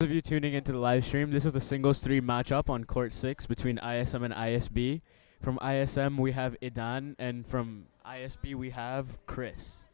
Of you tuning into the live stream, this is the singles 3 matchup on court 6 between ISM and ISB. From ISM we have Idan, and from ISB we have Chris.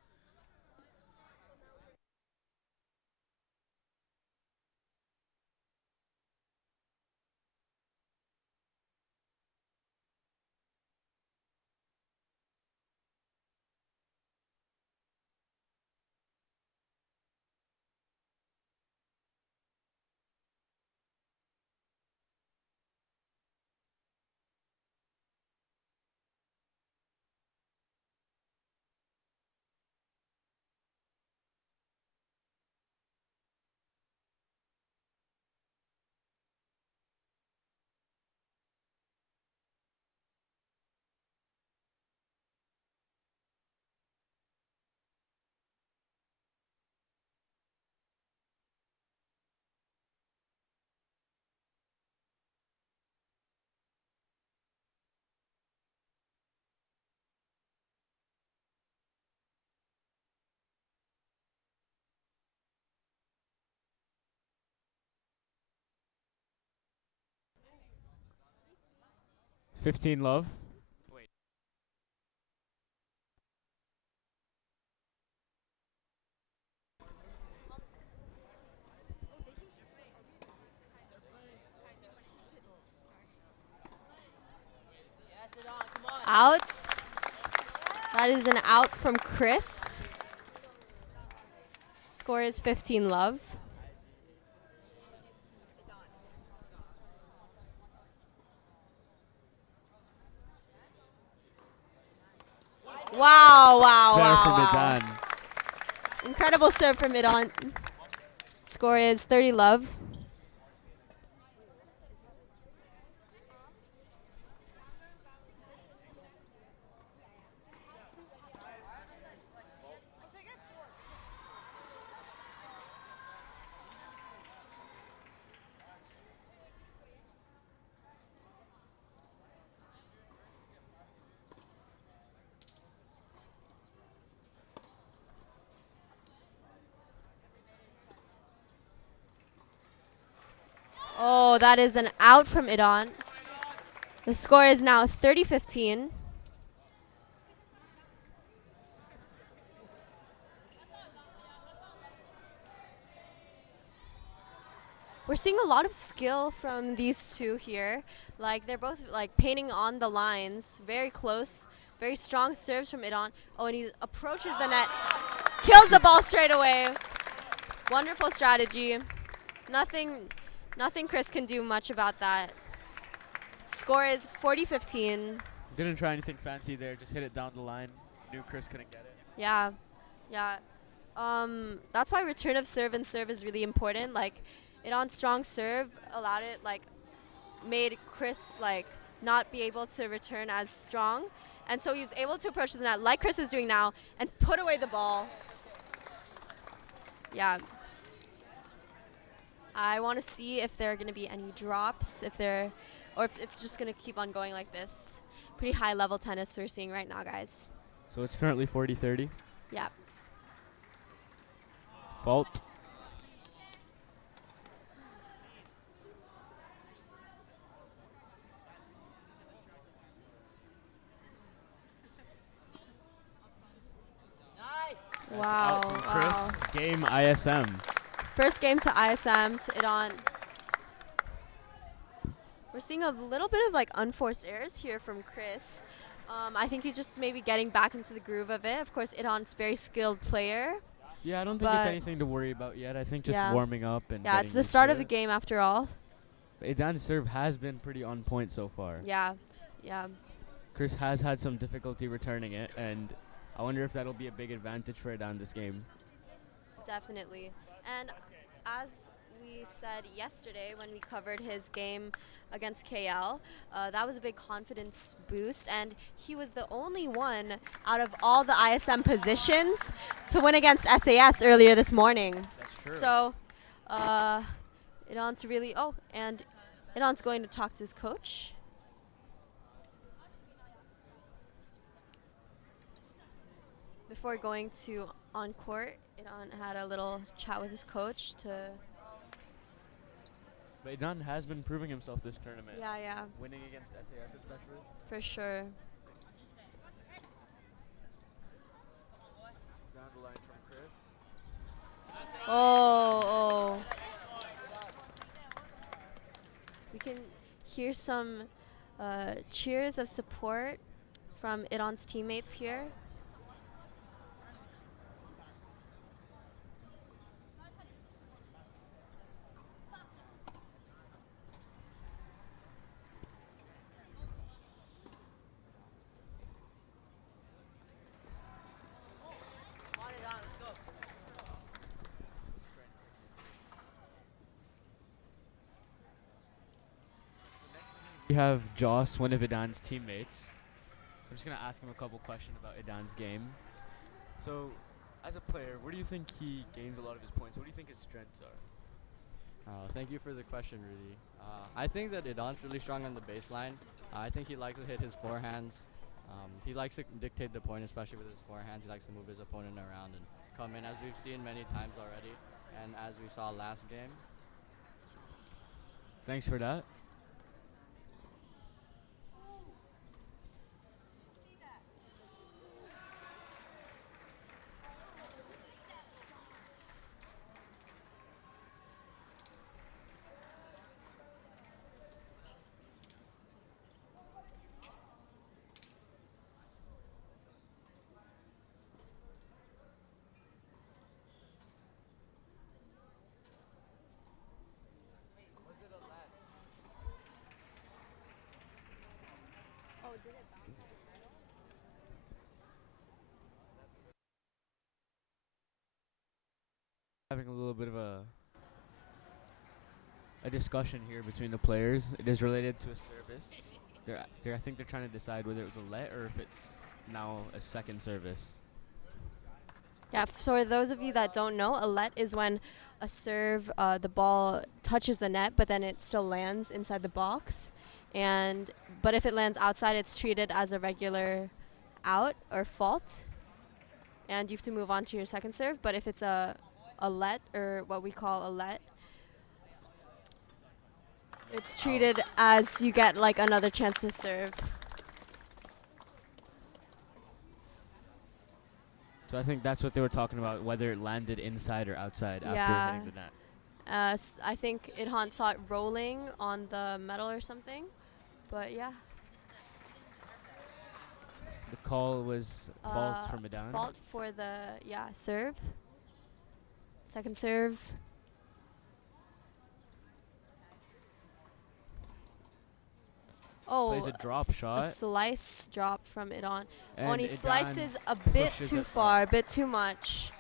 Fifteen love. Out. That is an out from Chris. Score is 15 love. Wow, wow, There wow, from wow. Idan. Incredible serve from Idon. Score is 30 love. Oh, that is an out from Idon. The score is now 30-15. We're seeing a lot of skill from these two here. Like, they're both like painting on the lines, very close, very strong serves from Idon. Oh, and he approaches the net, kills the ball straight away. Wonderful strategy. Nothing Chris can do much about that. Score is 40-15. Didn't try anything fancy there, just hit it down the line. Knew Chris couldn't get it. Yeah, yeah. That's why return of serve and serve is really important. Like, Idon's strong serve allowed it, like, made Chris like not be able to return as strong, and so he's able to approach the net like Chris is doing now and put away the ball. Yeah. I want to see if there are going to be any drops, or if it's just going to keep on going like this. Pretty high level tennis we're seeing right now, guys. So it's currently 40-30. Yeah. Fault. Wow. Out from Chris. Wow. Game ISM. First game to ISM to Idon. We're seeing a little bit of like unforced errors here from Chris. I think he's just maybe getting back into the groove of it. Of course, Idon's a very skilled player. Yeah, I don't think it's anything to worry about yet. I think just warming up and yeah, it's the start of the game after all. Idan's serve has been pretty on point so far. Yeah, yeah. Chris has had some difficulty returning it, and I wonder if that'll be a big advantage for Idan this game. Definitely. And as we said yesterday when we covered his game against KL, that was a big confidence boost, and he was the only one out of all the ISM positions to win against SAS earlier this morning. That's true. So, Idon's really, and Idon's going to talk to his coach. Before going to on court, Idon had a little chat with his coach to But Idan has been proving himself this tournament. Yeah, yeah, Winning against SAS especially. for sure. Down the line from Chris. Oh, oh. We can hear some cheers of support from Iran's teammates here. We have Joss, one of Idan's teammates. I'm just gonna ask him a couple questions about Idan's game. So, as a player, where do you think he gains a lot of his points? What do you think his strengths are? Thank you for the question, Rudy. I think that Idan's really strong on the baseline. I think he likes to hit his forehands. He likes to dictate the point, especially with his forehands. He likes to move his opponent around and come in, as we've seen many times already, and as we saw last game. Thanks for that. Having a little bit of a discussion here between the players. It is related to a service. I think they're trying to decide whether it was a let or if it's now a second service. Yeah, for those of you that don't know, a let is when a serve, the ball touches the net, but then it still lands inside the box. But if it lands outside, it's treated as a regular out or fault, and you have to move on to your second serve. But if it's a let, or what we call a let, it's treated as you get like another chance to serve. So I think that's what they were talking about, whether it landed inside or outside after Yeah. hitting the net. I think Idhan saw it rolling on the metal or something, but yeah. The call was fault from Idan. Fault for the serve. Second serve. Oh, Plays a drop a shot. slice drop from Idhan. And Oh, and he Idan slices a bit pushes too it far, a bit too much.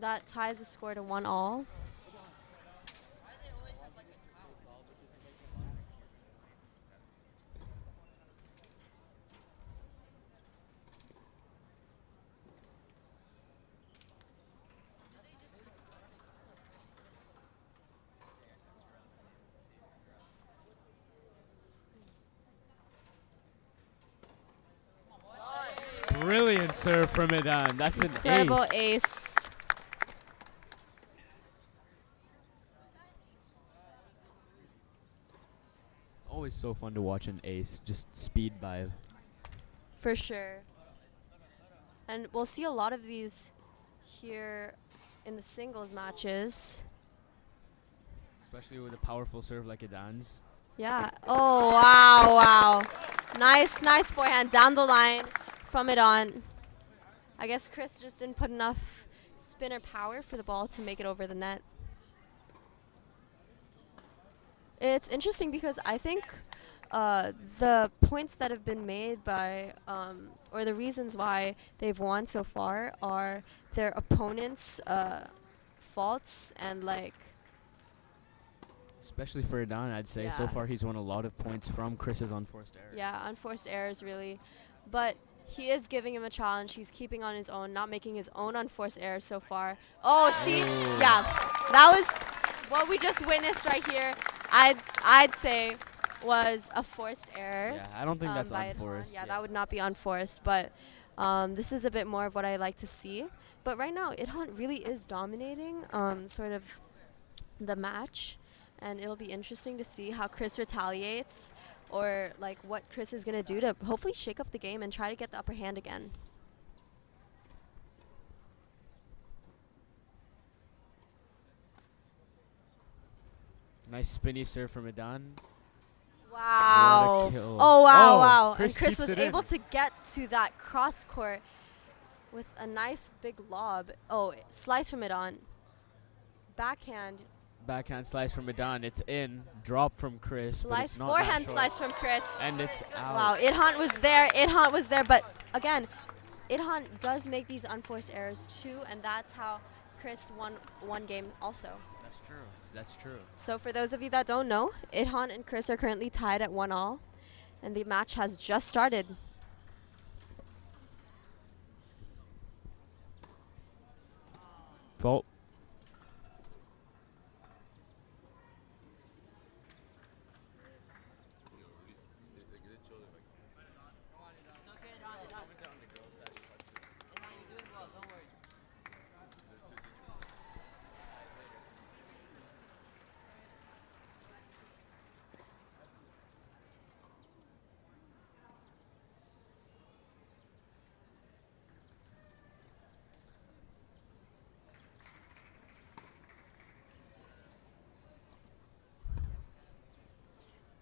That ties the score to 1-1. Brilliant serve from Idan. That's an Incredible ace. ace. It's always so fun to watch an ace just speed by. For sure. And we'll see a lot of these here in the singles matches. Especially with a powerful serve like Idan's. Yeah. Oh, wow, wow. Nice forehand down the line from Idhan. I guess Chris just didn't put enough spinner power for the ball to make it over the net. It's interesting because I think the points that have been made by, or the reasons why they've won so far are their opponents' faults and like. Especially for Idan, I'd say. So Yeah. far, he's won a lot of points from Chris's unforced errors. Yeah, unforced errors really. But he is giving him a challenge. He's keeping on his own, not making his own unforced errors so far. Oh, see? Oh. Yeah. That was what we just witnessed right here. I'd say was a forced error. Yeah, I don't think that's by Idhan. unforced. Yeah, that would not be unforced, but this is a bit more of what I like to see But right now, Idhan really is dominating sort of the match, and it'll be interesting to see how Chris retaliates or like what Chris is going to do to hopefully shake up the game and try to get the upper hand again. Nice spinny serve from Idan. Wow. What a kill. Oh, wow, Oh, wow. Chris And Chris keeps was it able in. to get to that cross court with a nice big lob. Oh, slice from Idhan. Backhand. Backhand slice from Idan. It's in. Drop from Chris, but Slice, it's not forehand that short. slice from Chris. And it's out. Wow, Idhan was there. Idhan was there, but again, Idhan does make these unforced errors too, and that's how Chris won one game also. That's true. That's true. So for those of you that don't know, Idhan and Chris are currently tied at 1-all, and the match has just started. Fault.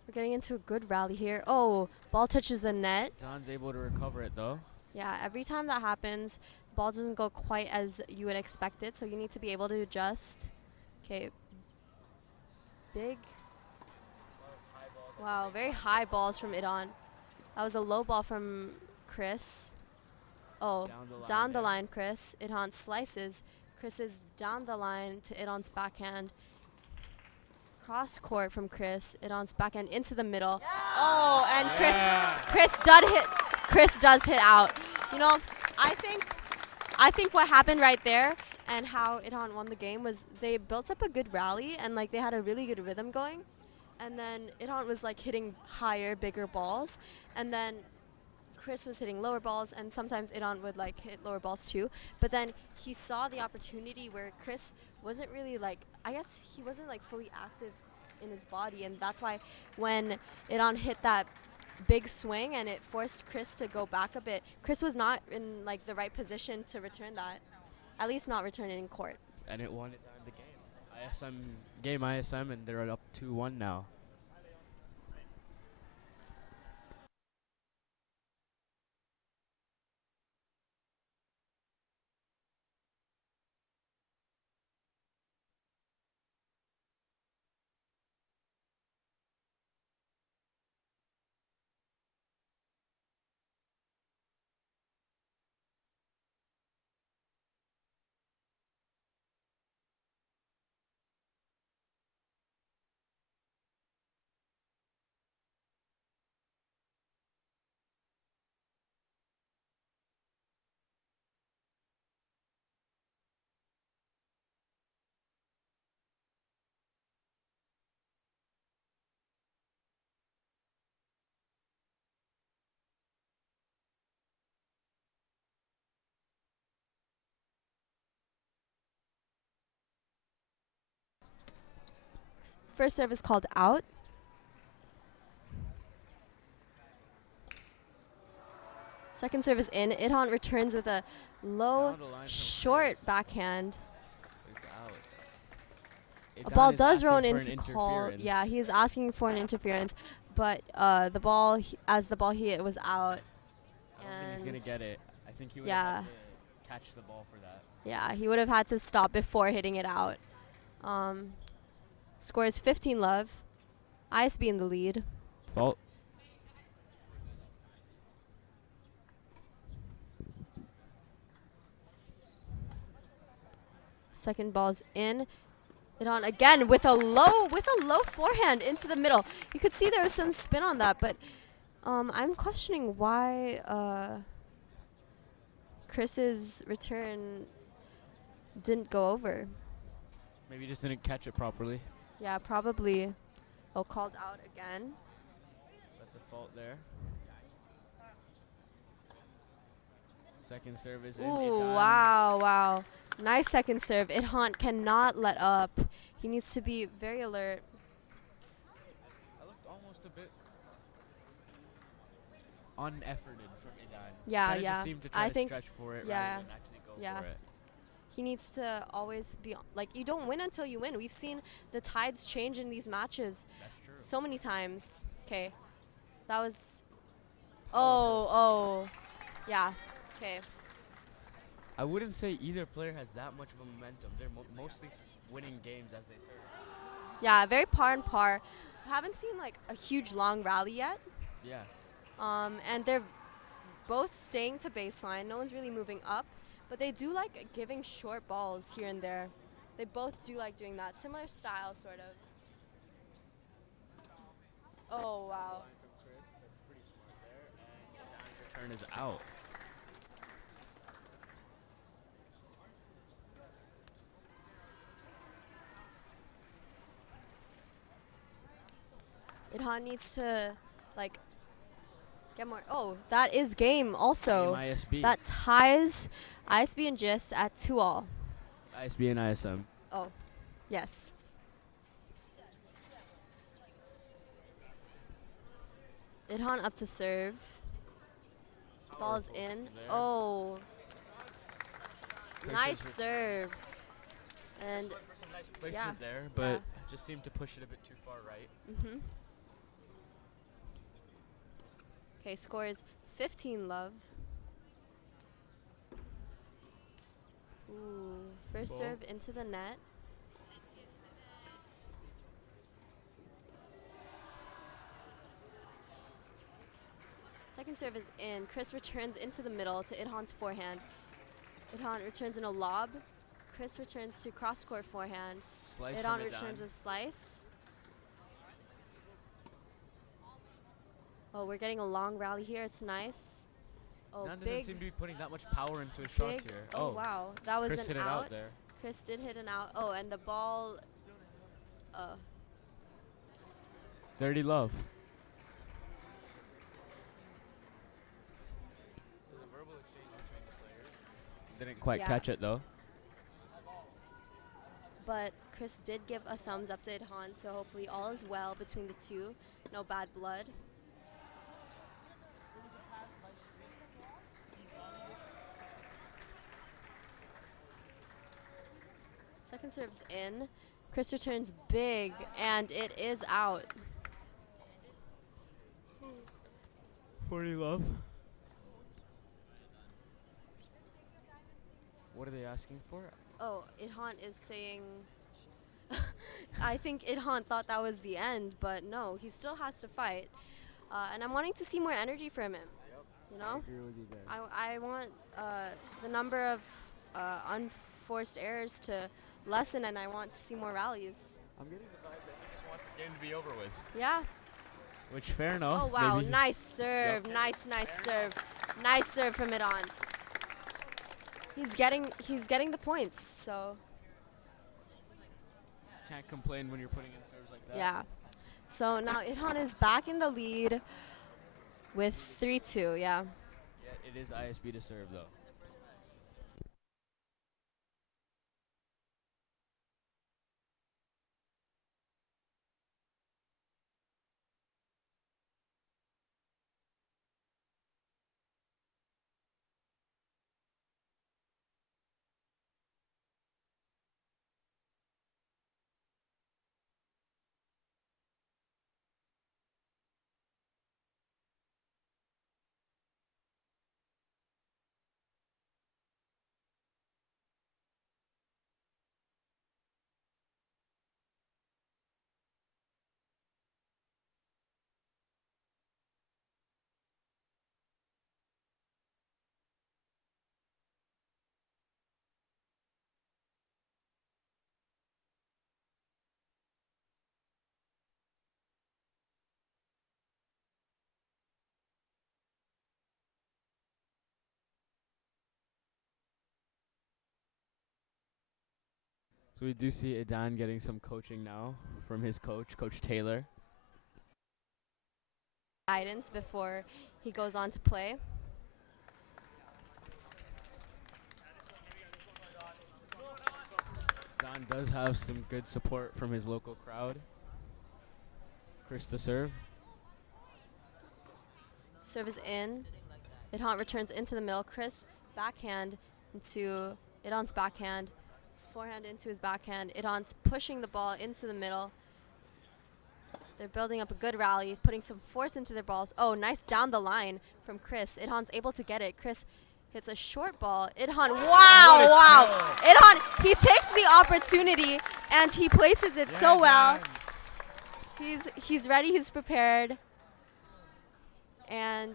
We're getting into a good rally here. Oh, ball touches the net. Don's able to recover it though. Yeah, every time that happens, ball doesn't go quite as you would expect it, so you need to be able to adjust. Okay. Big. Wow, very high balls from Idhan. That was a low ball from Chris. Oh, down the there. line, Chris. Idhan slices. Chris is down the line to Idhan's backhand. Cross court from Chris. Idhan's backhand into the middle. Oh, and Chris does hit out. You know, I think what happened right there and how Idhan won the game was they built up a good rally and like they had a really good rhythm going. And then Idhan was like hitting higher, bigger balls. And then Chris was hitting lower balls, and sometimes Idhan would like hit lower balls too. But then he saw the opportunity where Chris wasn't really like, I guess he wasn't like fully active in his body, and that's why when Idhan hit that big swing and it forced Chris to go back a bit, Chris was not in like the right position to return that, at least not return it in court. And it won it down the game. ISM, and they're up 2-1 now. First serve is called out. Second serve is in. Idhan returns with a low, Down the line from short Chris. backhand. It's out. A Idan ball is does asking roll for an into call. Yeah, interference. he is asking for an interference, but the ball, as the ball hit, was out. I don't think he's gonna and get it. I think he would yeah. have to catch the ball for that. Yeah, he would have had to stop before hitting it out. Score is 15-love. ISB in the lead. Fault. Second ball's in. Idhan again with a low forehand into the middle. You could see there was some spin on that, but I'm questioning why Chris's return didn't go over. Maybe he just didn't catch it properly. Yeah, probably. Oh, called out again. That's a fault there. Second serve is in. Ooh, Idan. wow, wow. Nice second serve. Idhan cannot let up. He needs to be very alert. That looked almost a bit unefforted from Idan. Yeah, Kinda yeah. just seemed to I try to think, stretch for it yeah, rather than actually go yeah. for it. He needs to always be like, you don't win until you win. We've seen the tides change in these matches That's true. so many times. Okay. That was Powerful. oh. Yeah. Okay. I wouldn't say either player has that much of a momentum. They're mostly winning games as they serve. Yeah, very par and par. Haven't seen like a huge long rally yet. Yeah. And they're both staying to baseline. No one's really moving up, but they do like giving short balls here and there. They both do like doing that. Similar style, sort of. Oh, wow. Line from Chris. That's pretty smart there. And Idan's return is out. Idhan needs to like get more. Oh, that is game also. Game ISB. That ties ISB and GIS at 2-all. ISB and ISM. Oh, yes. Idhan up to serve. Ball's Powerful in. there. Oh, Pushes nice it. serve. And Went for some nice placement there, but just seemed to push it a bit too far right. Okay, score is 15 love. Ooh, first Ball. serve into the net. Second serve is in. Chris returns into the middle to Idhan's forehand. Idhan returns in a lob. Chris returns to cross-court forehand. Slice Idhan from returns Idan. a slice. Oh, we're getting a long rally here. It's nice. Oh, Idan doesn't big, seem to be putting that much power into his shots big. here. Oh, wow. That was Chris an hit it out. out there. Chris did hit an out. Oh, and the ball. Dirty love. There's a verbal exchange between the players. Didn't quite Yeah. catch it though. But Chris did give a thumbs up to Idhan, so hopefully all is well between the two. No bad blood. Second serve's in. Chris returns big, and it is out. 40 love. What are they asking for? Oh, Idhan is saying... I think Idhan thought that was the end, but no, he still has to fight. And I'm wanting to see more energy from him. You know? I agree with you there. I want the number of unforced errors to lessen, and I want to see more rallies. I'm getting the vibe that he just wants this game to be over with. Yeah. Which, fair enough. Oh, wow. Maybe Nice serve. Nice serve. Nice serve from Idhan. He's getting the points, so can't complain when you're putting in serves like that. yeah. So now Idhan is back in the lead with 3-2, yeah. Yeah, it is ISB to serve though. So we do see Idan getting some coaching now from his coach, Coach Taylor. Guidance before he goes on to play. Idan does have some good support from his local crowd. Chris to serve. Serve is in. Idhan returns into the middle. Chris backhand into Idhan's backhand. Forehand into his backhand. Idhan's pushing the ball into the middle. They're building up a good rally, putting some force into their balls. Oh, nice down the line from Chris. Idhan's able to get it. Chris hits a short ball. Idhan, wow. Idhan, he takes the opportunity and he places it so well. He's ready, he's prepared. And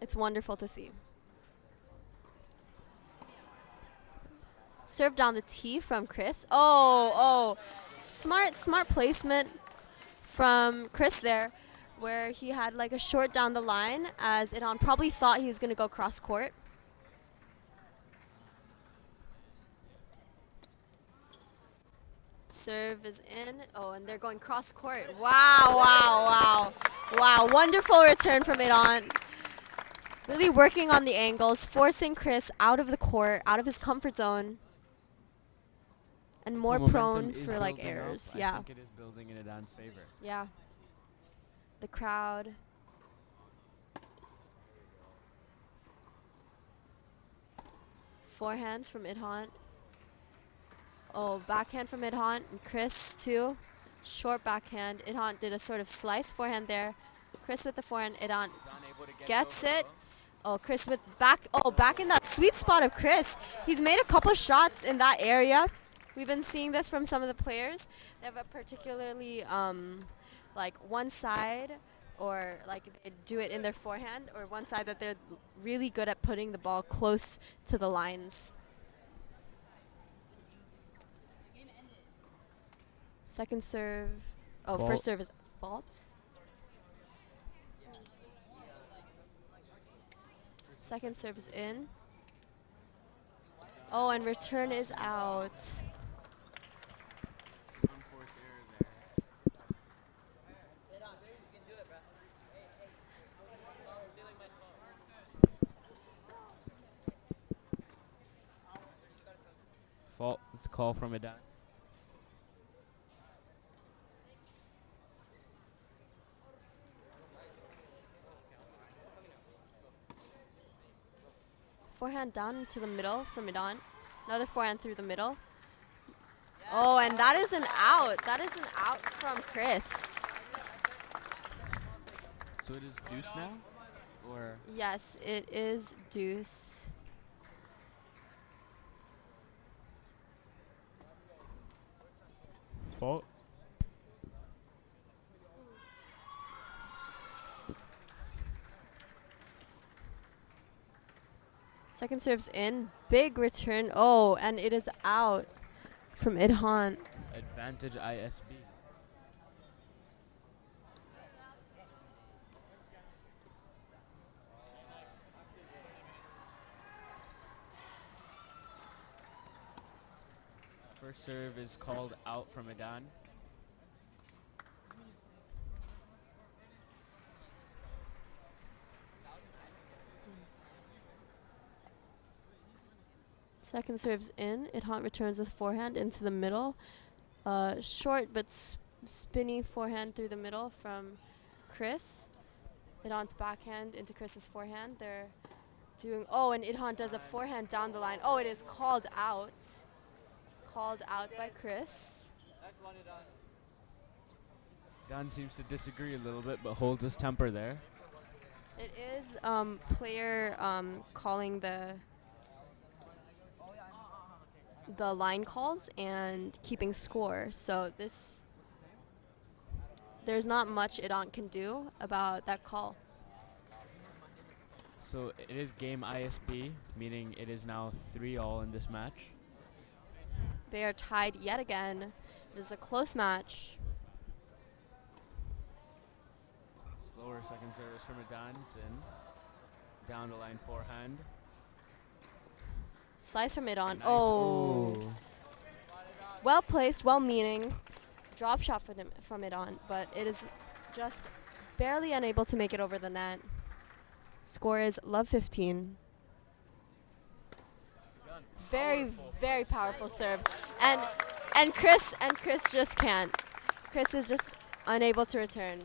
it's wonderful to see. Serve down the tee from Chris. Oh, smart placement from Chris there, where he had like a short down the line, as Idhan probably thought he was going to go cross court. Serve is in. Oh, and they're going cross court. Wow. Wonderful return from Idhan. Really working on the angles, forcing Chris out of the court, out of his comfort zone. And more prone for like errors. I think it is building in Idan's favor. Yeah. The crowd. Forehands from Idhan. Oh, backhand from Idhan. And Chris too. Short backhand. Idhan did a sort of slice forehand there. Chris with the forehand. Idhan gets it. Oh, Chris with back in that sweet spot of Chris. He's made a couple shots in that area. We've been seeing this from some of the players. They have a particularly like one side, or like they do it in their forehand, or one side that they're really good at putting the ball close to the lines. Second serve. Oh, Fault. First serve is fault. Second serve is in. Oh, and return is out. Unforced error there. Fault. It's a call from Idan. Forehand down into the middle from Idhan. Another forehand through the middle. Oh, and that is an out. That is an out from Chris. So it is deuce now? Or Yes, it is deuce. fault? Second serve's in. Big return. Oh, and it is out from Idhan. Advantage ISB. First serve is called out from Idan. Second serve's in. Idhan returns with forehand into the middle. Short but spinny forehand through the middle from Chris. Idhan's backhand into Chris's forehand. They're doing. Oh, and Idhan does a forehand down the line. Oh, it is called out. Called out by Chris. Idan seems to disagree a little bit, but holds his temper there. It is player calling the line calls and keeping score. So there's not much Idhan can do about that call. So it is game ISB, meaning it is now 3-all in this match. They are tied yet again. It is a close match. Slower second service from Idan. It's in. Down the line forehand. Slice from Idhan. Nice. Oh. Well placed, well meaning. Drop shot from Idhan, but it is just barely unable to make it over the net. Score is love 15. Very, very powerful serve. And Chris just can't. Chris is just unable to return.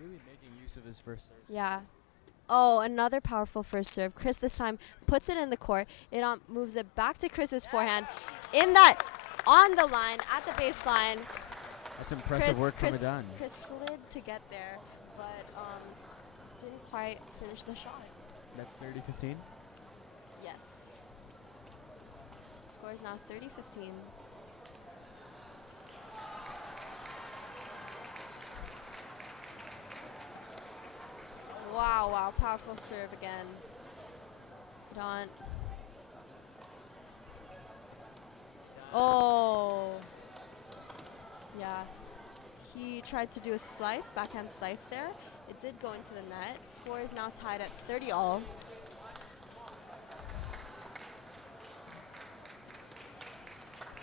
Really making use of his first serve. Yeah. Oh, another powerful first serve. Chris this time puts it in the court. It moves it back to Chris's forehand. On the line, at the baseline. That's impressive work from Idan. Chris slid to get there, but didn't quite finish the shot. That's 30-15. Yes. Score is now 30-15. Wow, powerful serve again. Don. Oh. Yeah. He tried to do a slice, backhand slice there. It did go into the net. Score is now tied at 30-all.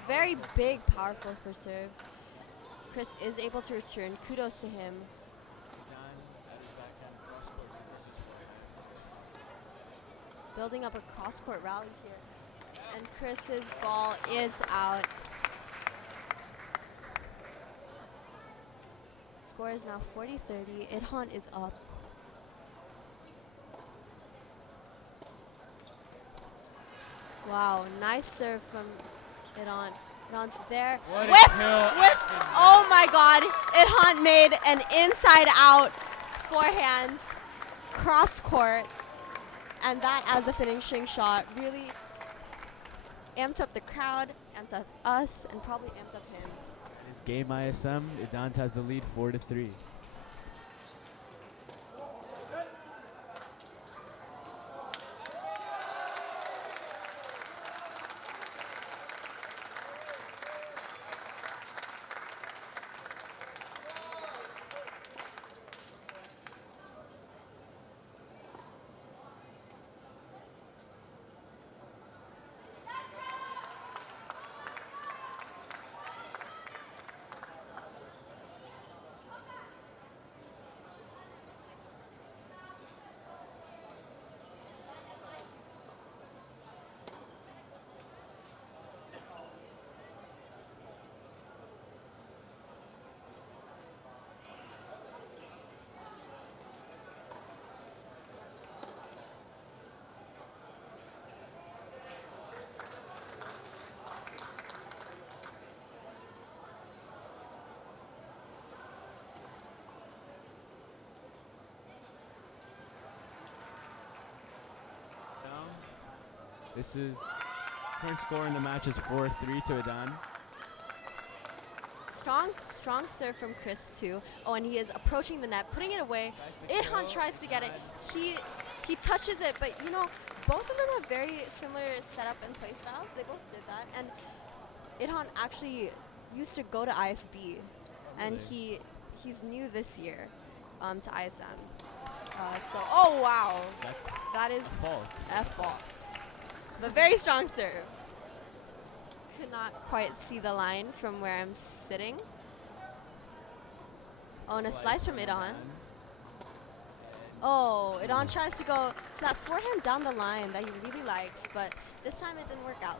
Very big, powerful first serve. Chris is able to return. Kudos to him. Building up a cross-court rally here. And Chris's ball is out. Score is now 40-30. Idhan is up. Wow, nice serve from Idhan. Idhan's there. Oh my God. Idhan made an inside-out forehand cross-court. And that as a finishing shot really amped up the crowd, amped up us, and probably amped up him. His game ISM, Idan has the lead 4-3. This is current score in the match is 4-3 to Idan. Strong serve from Chris too. Oh, and he is approaching the net, putting it away. Idhan tries to get it. He touches it, but you know, both of them have very similar setup and play styles. They both did that, and Idhan actually used to go to ISB, and he's new this year to ISM. Oh wow, that is a fault. But very strong serve. Could not quite see the line from where I'm sitting. Oh, and a slice from Idan. Oh, Idan tries to go that forehand down the line that he really likes, but this time it didn't work out.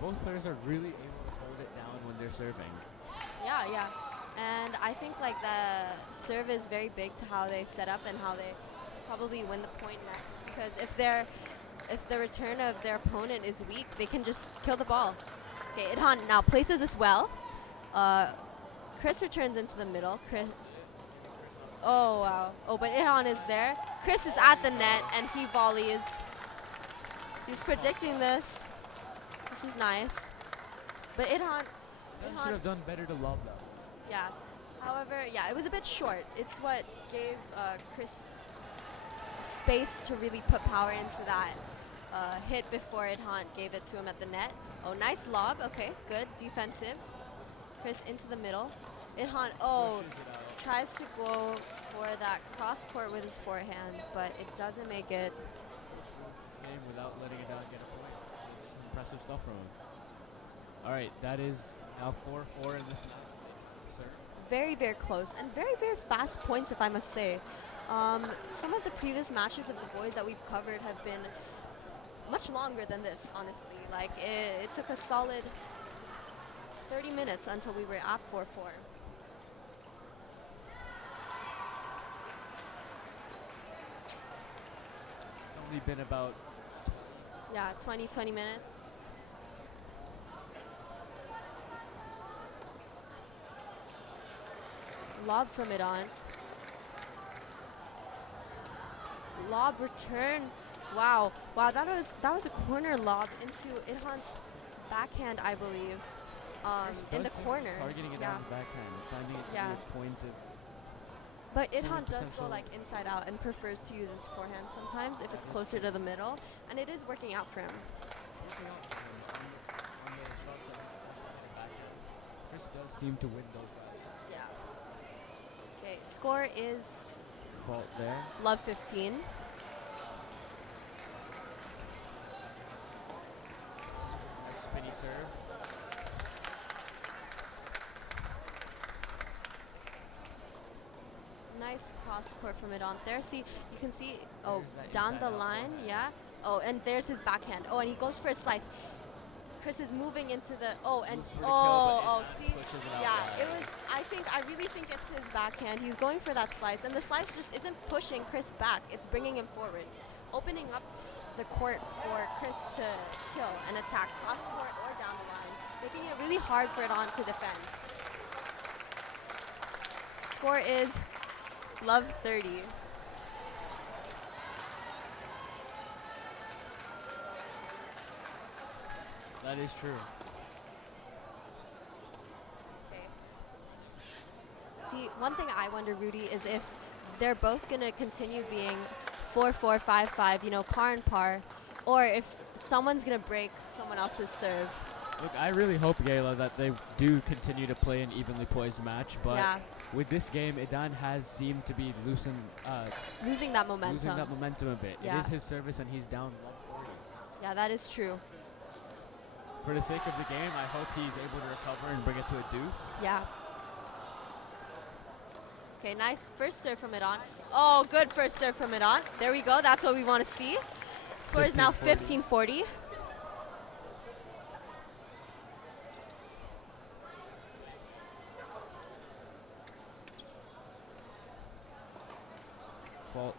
Both players are really able to hold it down when they're serving. Yeah. And I think like the serve is very big to how they set up and how they probably win the point next, because if the return of their opponent is weak, they can just kill the ball. Okay, Idhan now places this well. Chris returns into the middle. Oh, wow. Oh, but Idhan is there. Chris is at the net, and he volleys. He's predicting this. This is nice. But Idhan should have done better to lob that. Yeah. However, yeah, it was a bit short. It's what gave Chris space to really put power into that hit before Idhan gave it to him at the net. Oh, nice lob. Okay, good. Defensive. Chris into the middle. Idhan, tries to go for that cross court with his forehand, but it doesn't make it. Game without letting Idan get a point. It's impressive stuff from him. All right, that is now 4-4 in this match. Very, very close and very, very fast points, if I must say. Some of the previous matches of the boys that we've covered have been much longer than this, honestly. Like, it took a solid 30 minutes until we were at 4-4. It's only been about Yeah, 20 minutes. Lob from Idan. Lob return. Wow, that was a corner lob into Idhan's backhand, I believe. In the does seem to be corner. targeting Yeah. Idan's backhand, finding it to Yeah. be a point of But Forward Idhan does go potential. like inside out and prefers to use his forehand sometimes if it's closer to the middle, and it is working out for him. working out for him on the shots that he's backhand. Chris does seem to win those battles. Yeah. Okay, score is Fault there. love 15. A spinny serve. Nice cross court from Idan there. See, you can see, oh, There's that down the inside-out line, forehand. yeah. Oh, and there's his backhand. Oh, and he goes for a slice. Chris is moving into the, oh, and, Moves for the kill, but see? pushes it out Yeah, wide. it was, I really think it's his backhand. He's going for that slice, and the slice just isn't pushing Chris back. It's bringing him forward, opening up the court for Chris to kill and attack cross court or down the line, making it really hard for Idan to defend. Score is love 30. That is true. Okay. See, one thing I wonder, Rudy, is if they're both going to continue being 4-4, 5-5, you know, par and par, or if someone's going to break someone else's serve. Look, I really hope, Gayla, that they do continue to play an evenly poised match, but Yeah, with this game, Idan has seemed to be losing that momentum. losing that momentum a bit. Yeah. It is his service, and he's down 140. Yeah, that is true. For the sake of the game, I hope he's able to recover and bring it to a deuce. Yeah. Okay, nice first serve from Idan. Oh, good first serve from Idan. There we go. That's what we want to see. Score is now 15-40. Fault.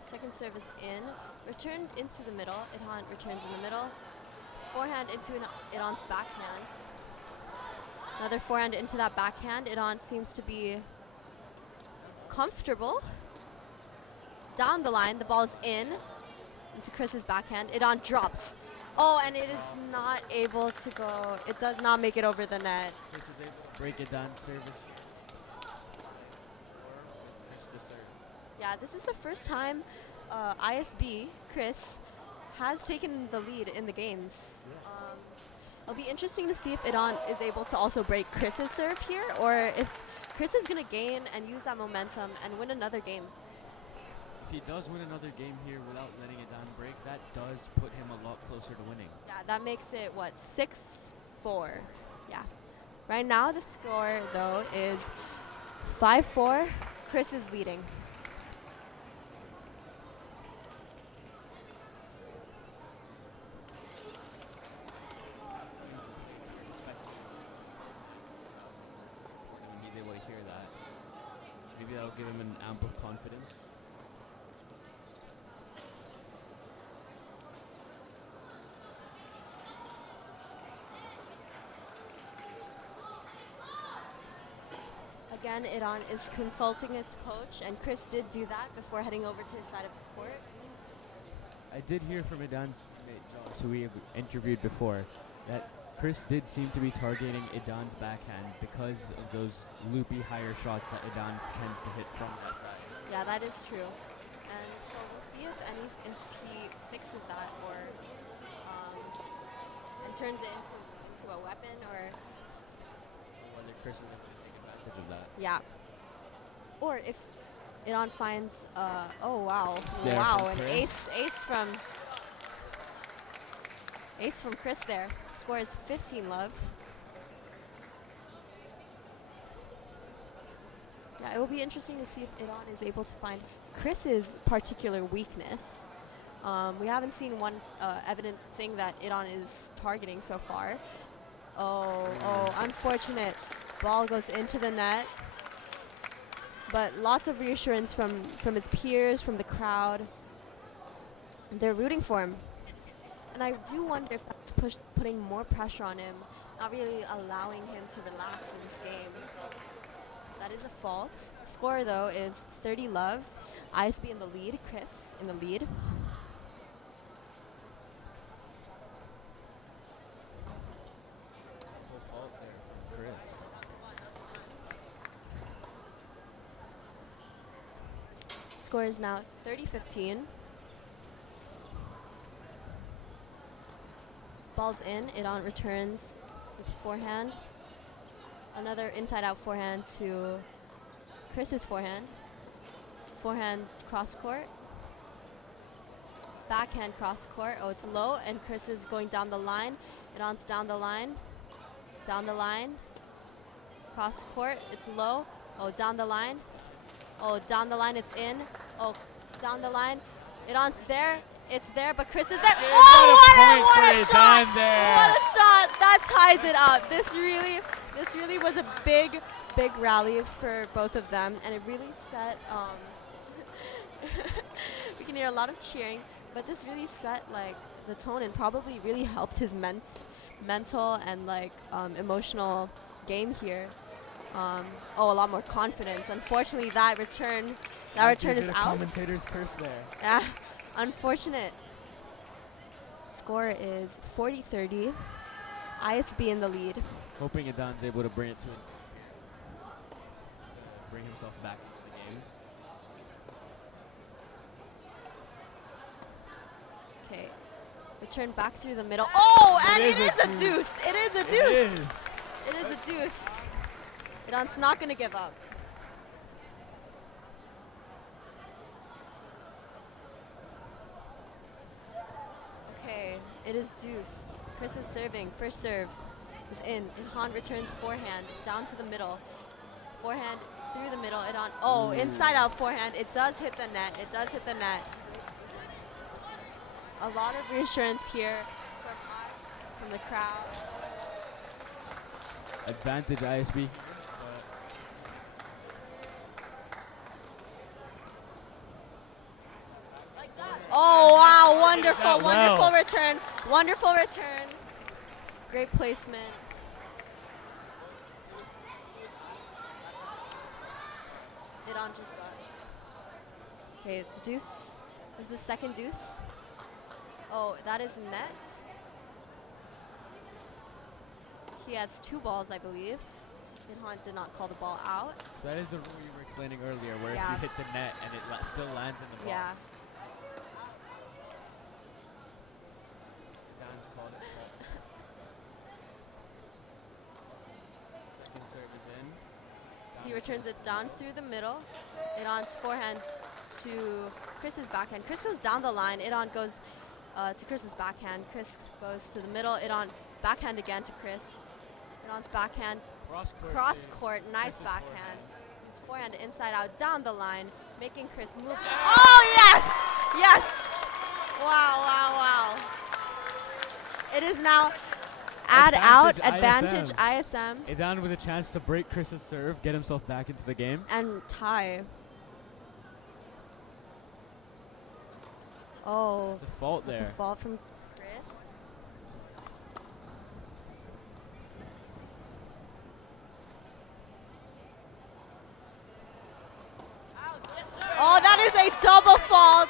Second serve is in. Returned into the middle. Idhan returns in the middle. Forehand into Idan's backhand. Another forehand into that backhand. Idan seems to be comfortable. Down the line, the ball is in. Into Chris's backhand. Idan drops. Oh, and it is not able to go. It does not make it over the net. Chris is able to break Idan's service. Or finish the serve. Yeah, this is the first time ISB, Chris, has taken the lead in the games. It'll be interesting to see if Idan is able to also break Chris's serve here, or if Chris is going to gain and use that momentum and win another game. If he does win another game here without letting Idan break, that does put him a lot closer to winning. Yeah, that makes it, what, 6-4? Yeah. Right now, the score, though, is 5-4. Chris is leading. When he's able to hear that, maybe that'll give him an amp of confidence. Again, Idan is consulting his coach, and Chris did do that before heading over to his side of the court. I did hear from Idan's teammate Joss, who we have interviewed before, that Chris did seem to be targeting Idan's backhand because of those loopy higher shots that Idan tends to hit from that side. Yeah, that is true. And so we'll see if he fixes that or and turns it into a weapon or Whether Chris is able to take advantage of that. yeah. Or if Idan finds Snare wow, from an Chris. ace from Ace from Chris there. Score is 15 love. Yeah, it will be interesting to see if Iran is able to find Chris's particular weakness. We haven't seen one evident thing that Iran is targeting so far. Oh, unfortunate. Ball goes into the net. But lots of reassurance from his peers, from the crowd. They're rooting for him. And I do wonder if that's putting more pressure on him, not really allowing him to relax in this game. That is a fault. Score, though, is 30 love. ISB in the lead. Chris in the lead. Full fault there for Chris. Score is now 30-15. Ball's in. Iran returns with forehand. Another inside-out forehand to Chris's forehand. Forehand cross court. Backhand cross court. Oh, it's low, and Chris is going down the line. Iran's down the line. Down the line. Cross court. It's low. Oh, down the line. Oh, down the line. It's in. Oh, down the line. Iran's there. It's there, but Chris is there. Oh, what a shot! What a shot! That ties it up. This really was a big rally for both of them, and it really set. We can hear a lot of cheering, but this really set like the tone and probably really helped his mental and like emotional game here. A lot more confidence. Unfortunately, that return is out. Commentator's curse there. Yeah. Unfortunate. Score is 40-30. ISB in the lead. Hoping Adan's able to bring it to bring himself back into the game. Okay. Return back through the middle. Oh, and it is a deuce. It is a deuce. It is a deuce. Iran's not going to give up. It is deuce. Chris is serving. First serve is in. Ilhan returns forehand down to the middle. Forehand through the middle. Iran. Oh, inside out forehand. It does hit the net. It does hit the net. A lot of reassurance here from us, from the crowd. Advantage ISB. Oh, wow. Wonderful return. Wonderful return. Great placement. Iran just got it. Okay, it's a deuce. This is second deuce. Oh, that is net. He has 2 balls, I believe. Ilhan did not call the ball out. So that is the rule you were explaining earlier, where Yeah. if you hit the net and it still lands in the box. Yeah. Dan's called it fault. Second serve is in. He returns it down through the middle. Iran's forehand to Chris's backhand. Chris goes down the line. Iran goes to Chris's backhand. Chris goes to the middle. Iran backhand again to Chris. Iran's backhand. Cross court. Nice backhand. His forehand inside out down the line, making Chris move. Oh, yes! Yes! Wow. It is now advantage ISM. Idan with a chance to break Chris's serve, get himself back into the game. And tie. Oh. It's a fault there. That's a fault from Chris. Oh, that is a double fault.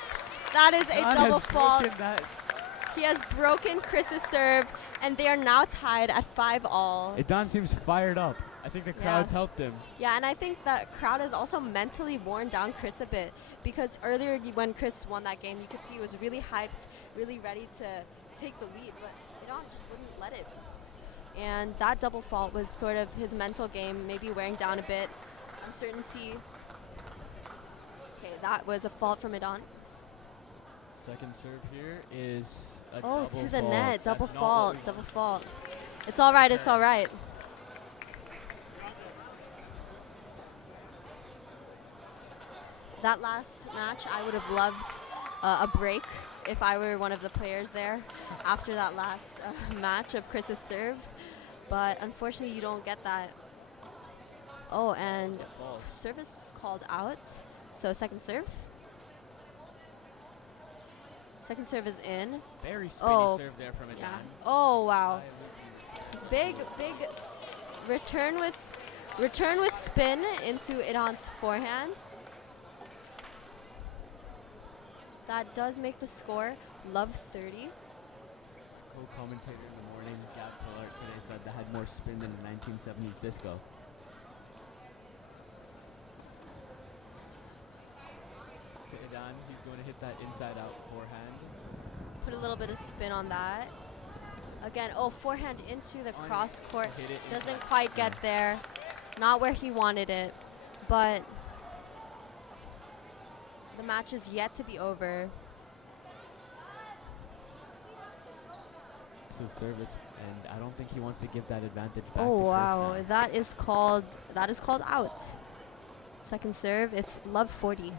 That is a double fault. He has broken Chris's serve, and they are now tied at 5-all. Idan seems fired up. I think the crowd's helped him. Yeah, and I think that crowd has also mentally worn down Chris a bit, because earlier when Chris won that game, you could see he was really hyped, really ready to take the lead, but Iran just wouldn't let it. And that double fault was sort of his mental game, maybe wearing down a bit. Uncertainty. Okay, that was a fault from Iran. Second serve here is a Oh, double to the fault. net. Double That's not what fault. we Double want. fault. It's all right. It's all right. That last match, I would have loved a break if I were one of the players there after that last match of Chris's serve. But unfortunately, you don't get that. Oh, and It's a fault. service called out. So second serve. Second serve is in. Very spinny Oh, serve there from Adan. Yeah. Oh, wow. Violently. Big return with spin into Idan's forehand. That does make the score love 30. Co-commentator in the morning, Gab Fullart, today said that had more spin than the 1970s disco. To Adan, he's going to hit that inside-out forehand. Put a little bit of spin on that. Again, oh, forehand into the cross court. Hit it Doesn't inside. quite get there. Not where he wanted it. But the match is yet to be over. This is service, and I don't think he wants to give that advantage back Oh to wow, Chris now. that is called out. Second serve, it's love 40.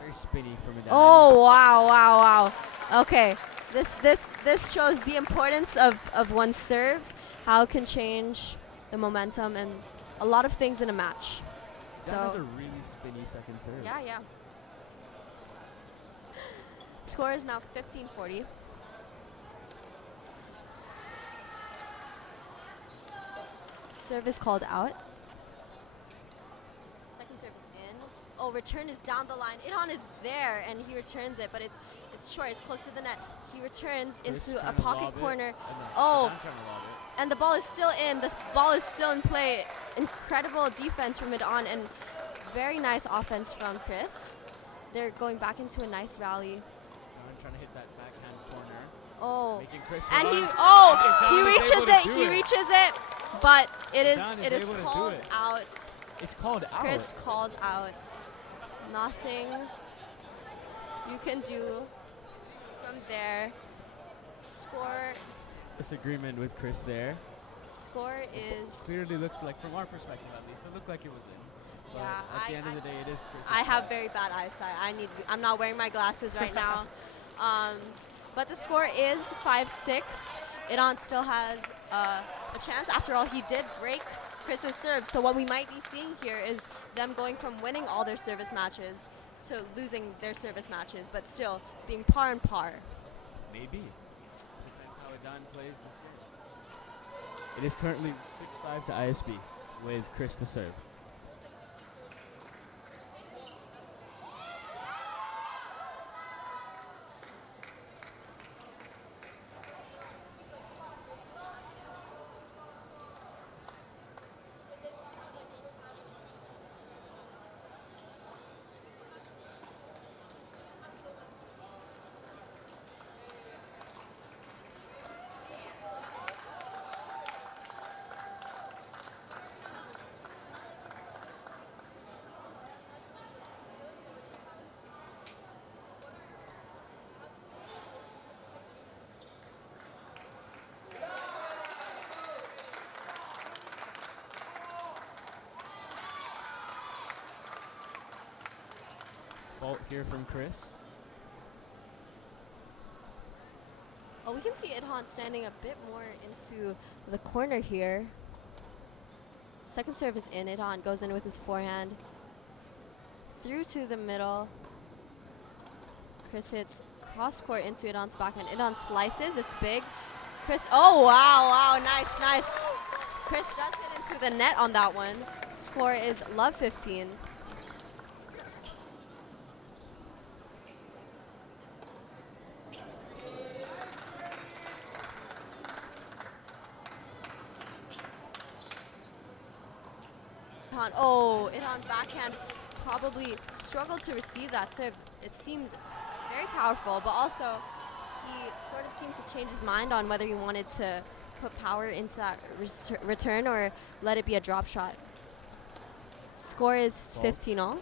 Very spinny from Adan. Oh wow. Okay, this shows the importance of one's serve, how it can change the momentum and a lot of things in a match. Adan has a So really spinny second serve. yeah. Score is now 15-40. Serve is called out. Second serve is in. Oh, return is down the line. Idan is there, and he returns it, but it's short. It's close to the net. He returns Chris into a trying to pocket lob it, corner. and then Oh, Adan trying to lob it. and the ball is still in. The ball is still in play. Incredible defense from Idan, and very nice offense from Chris. They're going back into a nice rally. Adan trying to hit that backhand corner. Oh, Making Chris and run. he Adan is reaches able to it. do He it. reaches it, but it is Adan is it is able to do called it. out. It's called out. Chris calls out. Nothing you can do from there. Score Disagreement with Chris there. is Clearly looked like, from our perspective at least, it looked like it was in. But Yeah, at the end of the day, it is Chris's I have fault. very bad eyesight. I'm not wearing my glasses right now. But the score is 5-6. Idan still has a chance. After all, he did break Chris's serve. So what we might be seeing here is them going from winning all their service matches to losing their service matches, but still being par and par. Maybe. Depends how Adan plays the serve. It is currently 6-5 to ISB with Chris to serve. Fault here from Chris. Well, we can see Idhan standing a bit more into the corner here. Second serve is in. Idhan goes in with his forehand. Through to the middle. Chris hits cross court into Idhan's backhand. Idhan slices. It's big. Chris, oh, wow, nice. Chris does get into the net on that one. Score is love 15. Idhan backhand probably struggled to receive that serve. It seemed very powerful, but also he sort of seemed to change his mind on whether he wanted to put power into that return or let it be a drop shot. Score is 15-all.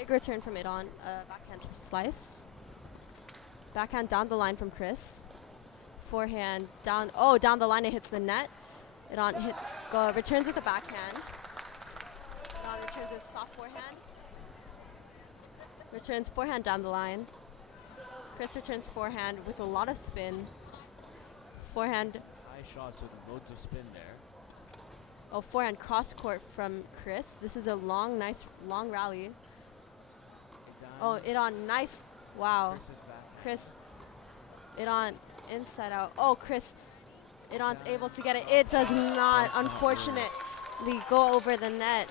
Big return from Idon. Backhand slice. Backhand down the line from Chris. Forehand down. Oh, down the line it hits the net. Idon hits. Returns with a backhand. Idon returns with soft forehand. Returns forehand down the line. Chris returns forehand with a lot of spin. Forehand. High shots with loads of spin there. Oh, forehand cross court from Chris. This is a nice long rally. Oh, Idon, nice. Wow. Chris, Idon, inside out. Oh, Chris, Idon's able to get it. It does not, unfortunately, go over the net.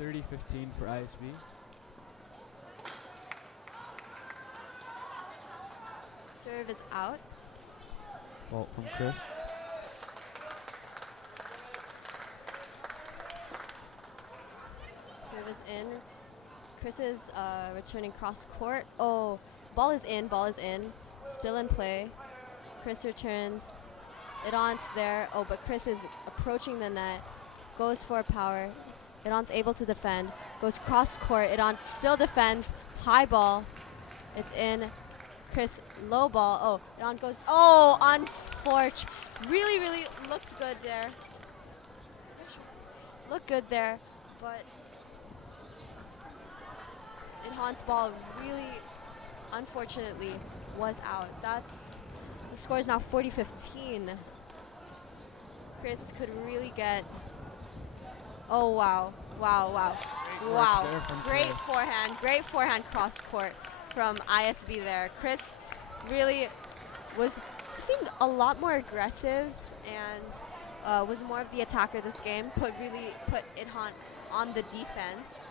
(30-15) for ISB. Serve is out. Fault from Chris. Serve is in. Chris is returning cross court. Oh, ball is in. Still in play. Chris returns. Idon's there. Oh, but Chris is approaching the net. Goes for power. Idon's able to defend. Goes cross court. Idon still defends. High ball. It's in. Chris, low ball. Oh, Idon goes. Oh, unfortunate. Really looked good there. But Idon's ball really, unfortunately, was out. The score is now 40-15. Chris could really get. Oh, wow. Great forehand cross court from ISB there. Chris really seemed a lot more aggressive and was more of the attacker this game. Put Idon on the defense.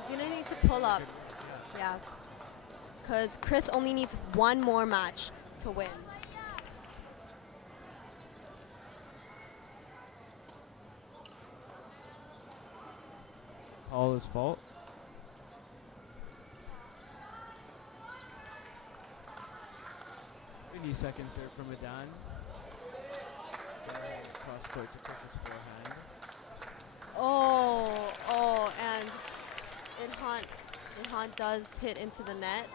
He's gonna need to pull up. Yeah. Because Chris only needs one more match to win. All his fault. Any second serve from Idon. Cross court to Chris's forehand. Oh, and Idon does hit into the net.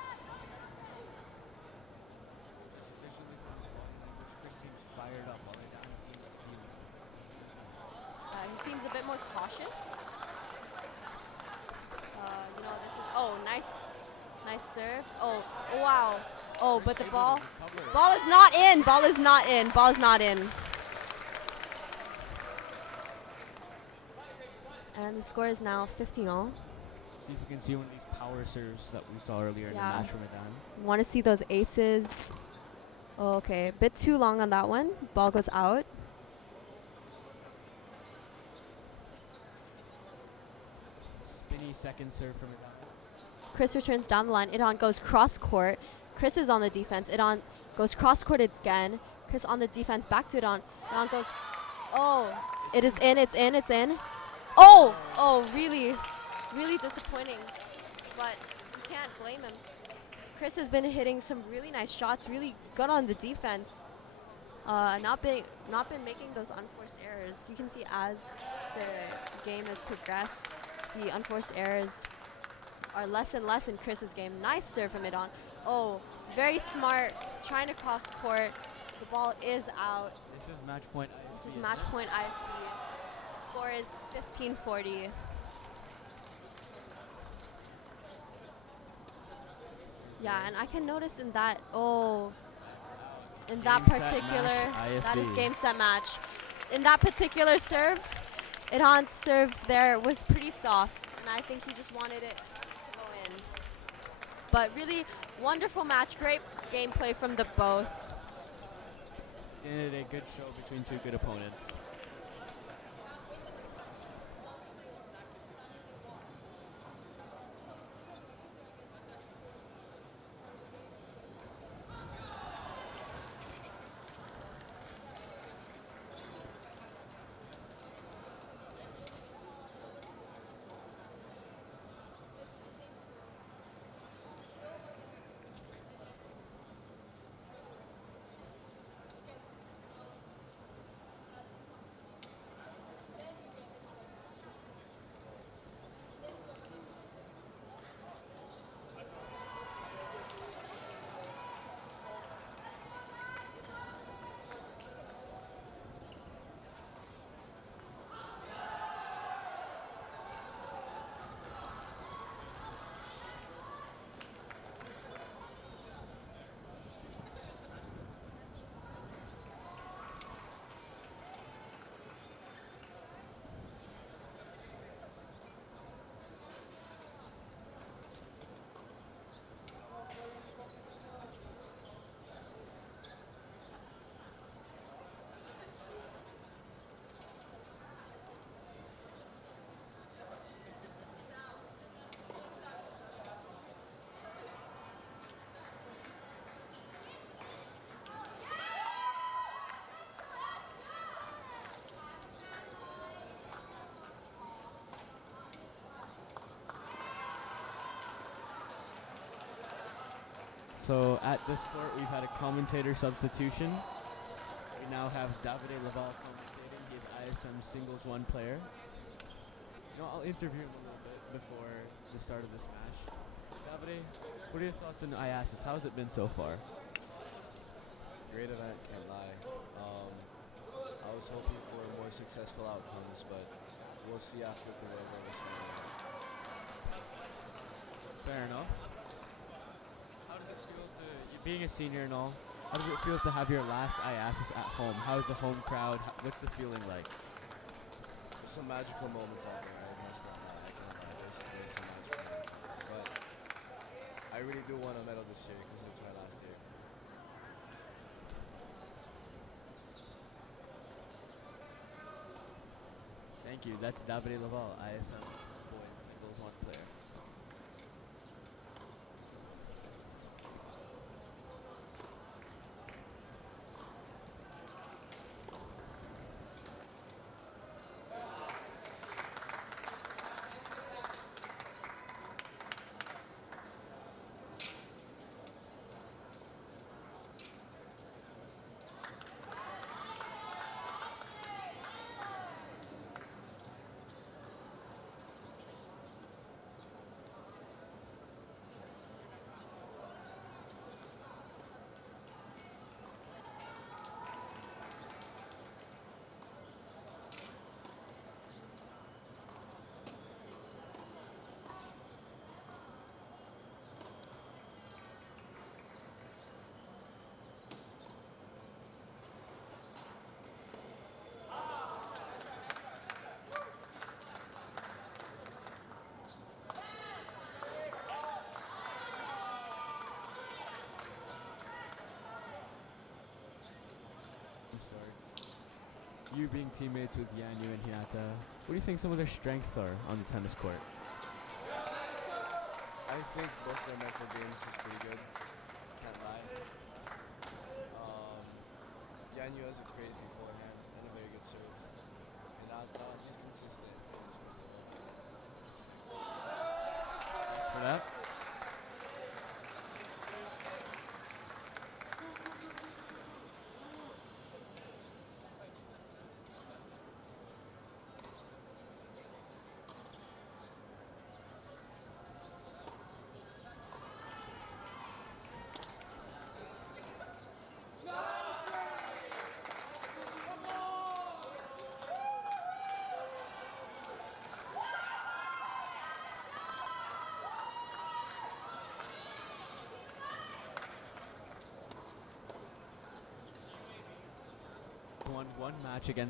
Chris seems fired up while Idon seems to be. He seems a bit more cautious. Nice serve. Oh, wow. Oh, but the ball is not in. And the score is now 15-all. See if we can see one of these power serves that we saw earlier in the match from Idon. Want to see those aces. Oh, okay, a bit too long on that one. Ball goes out. Spinny second serve from Idon. Chris returns down the line. Idon goes cross court. Chris is on the defense. Idon goes cross court again. Chris on the defense. Back to Idon. Idon goes. Oh, it is in. It's in. Oh, really disappointing. But you can't blame him. Chris has been hitting some really nice shots. Really good on the defense. Not been making those unforced errors. You can see as the game has progressed, the unforced errors are less and less in Chris's game. Nice serve from Idon. Oh, very smart. Trying to cross court. The ball is out. This is match point ISB. This is match point ISB. Score is 15-40. Yeah, and I can notice in that, that is game set match. In that particular serve, Idon's serve there was pretty soft, and I think he just wanted it to go in. But really wonderful match, great gameplay from the both. Ended a good show between two good opponents. So at this court, we've had a commentator substitution. We now have Davide Laval commentating. He's ISM singles one player. I'll interview him a little bit before the start of this match. Davide, what are your thoughts on IASAS? How's it been so far? Great event, can't lie. I was hoping for more successful outcomes, but we'll see after the way where we're standing. Fair enough. How does it feel to you being a senior and all? How does it feel to have your last IASAS at home? How's the home crowd? What's the feeling like? There's some magical moments out there. I must not lie. I can't lie. There's some magical moments. But I really do want a medal this year because it's my last year. Thank you. That's Davide Laval, ISM's boys singles one player. Starts. You being teammates with Yanyu and Hinata, what do you think some of their strengths are on the tennis court? I think both their mental games is pretty good. Can't lie. Yanyu has a crazy forehand and a very good serve. Hinata, he's consistent. He just missed the ball. For that? Won one match against